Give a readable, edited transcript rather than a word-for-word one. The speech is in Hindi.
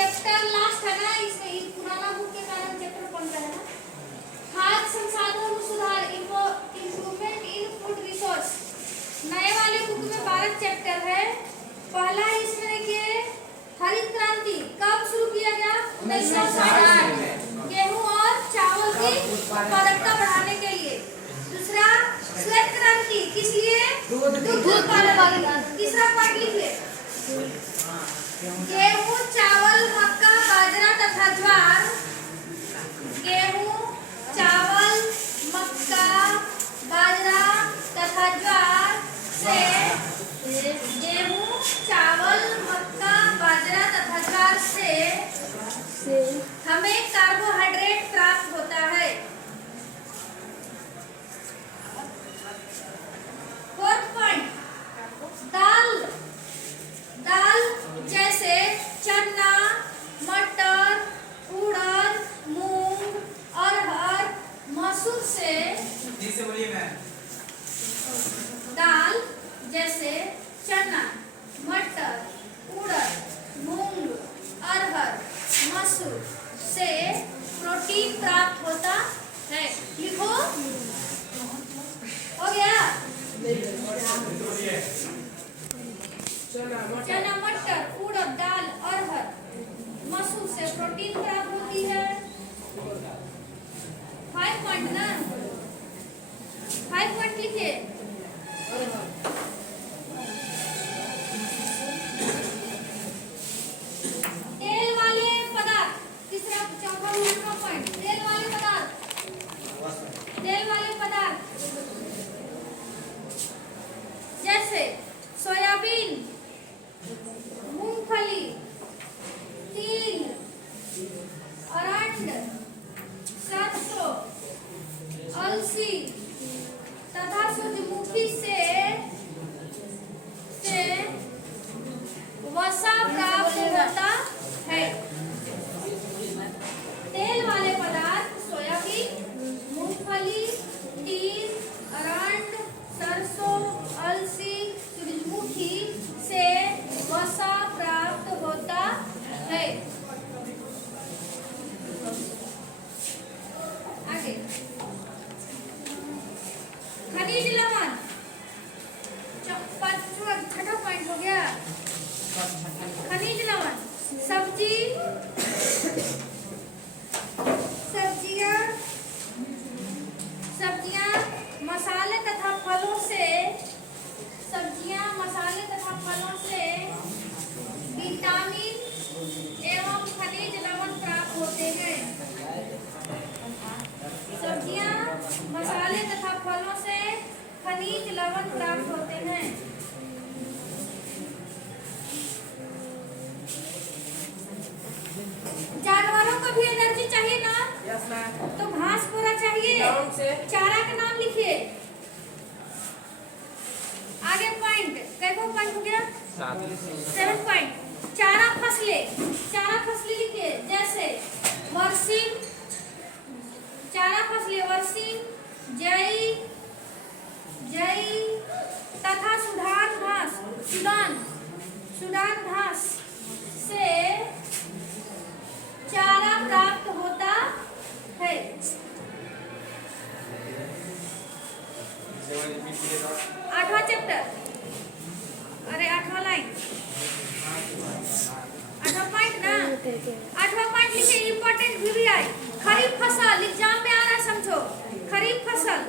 चैप्टर लास्ट है ना, इसमें इस पुराना बुक के कारण चैप्टर बन रहा है ना। खाद्य संसाधनों में सुधार, इम्प्रूवमेंट इन फूड रिसोर्स। नए वाले बुक में 12 चैप्टर है। पहला इसमें देखिए हरित क्रांति कब शुरू किया गया? 1960 गेहूं और चावल की उत्पादकता बढ़ाने के लिए। दूसरा श्वेत क्रांति किस लिए? दूध उत्पादन। तीसरा पार्ट लिखिए गेहूं, चावल, मक्का, बाजरा तथा ज्वार। गेहूं, चावल, मक्का, बाजरा तथा ज्वार से गेहूं, चावल, मक्का, बाजरा तथा ज्वार से हमें कार्बोहाइड्रेट प्राप्त होता है। फोर्थ पॉइंट, दाल जैसे चना, मटर, उड़द, मूंग, अरहर, मसूर से दाल जैसे चना, मटर, उड़द, मूंग, अरहर, मसूर से प्रोटीन प्राप्त होता है। लिखो, हो गया? चना, मटर, उड़द, दाल, अरहर, मसूर से प्रोटीन प्राप्त होती है। 5 पॉइंट ना, 5 पॉइंट लिखिए। तेल वाले पदार्थ, तीसरा चौथा पॉइंट, तेल वाले पदार्थ जैसे सोयाबीन, मूंगफली, तिल, अरंड, सरसों, अलसी तथा सूरजमुखी से वसा प्राप्त होता है। तेल वाले पदार्थ सोयाबीन, मूंगफली, तिल, अरंड, सरसों, अलसी, सूरजमुखी से वसा प्राप्त होता है। आगे खनिज लवण, छठा पॉइंट हो गया। खनिज लवण सब्जियां, मसाले तथा फलों से विटामिन एवं खनिज लवण प्राप्त होते हैं। सब्जियां, मसाले तथा फलों से खनिज लवण प्राप्त होते हैं। जानवरों को भी एनर्जी चाहिए ना? Yes ma'am. तो घास पूरा चाहिए। चारा का नाम लिखिए। आगे पॉइंट, देखो पॉइंट हो गया 7 पॉइंट। चारा फसलें लिखिए। जैसे बरसीम, चारा फसलें बरसीम, जई तथा सुडान घास से चारा प्राप्त होता है। 8वां चैप्टर, अरे 8वां लाइन, 8वां पॉइंट ना, 8वां पॉइंट लिखिए। इंपॉर्टेंट वीवीआई, खरीफ फसल, एग्जाम में आ रहा है समझो। खरीफ फसल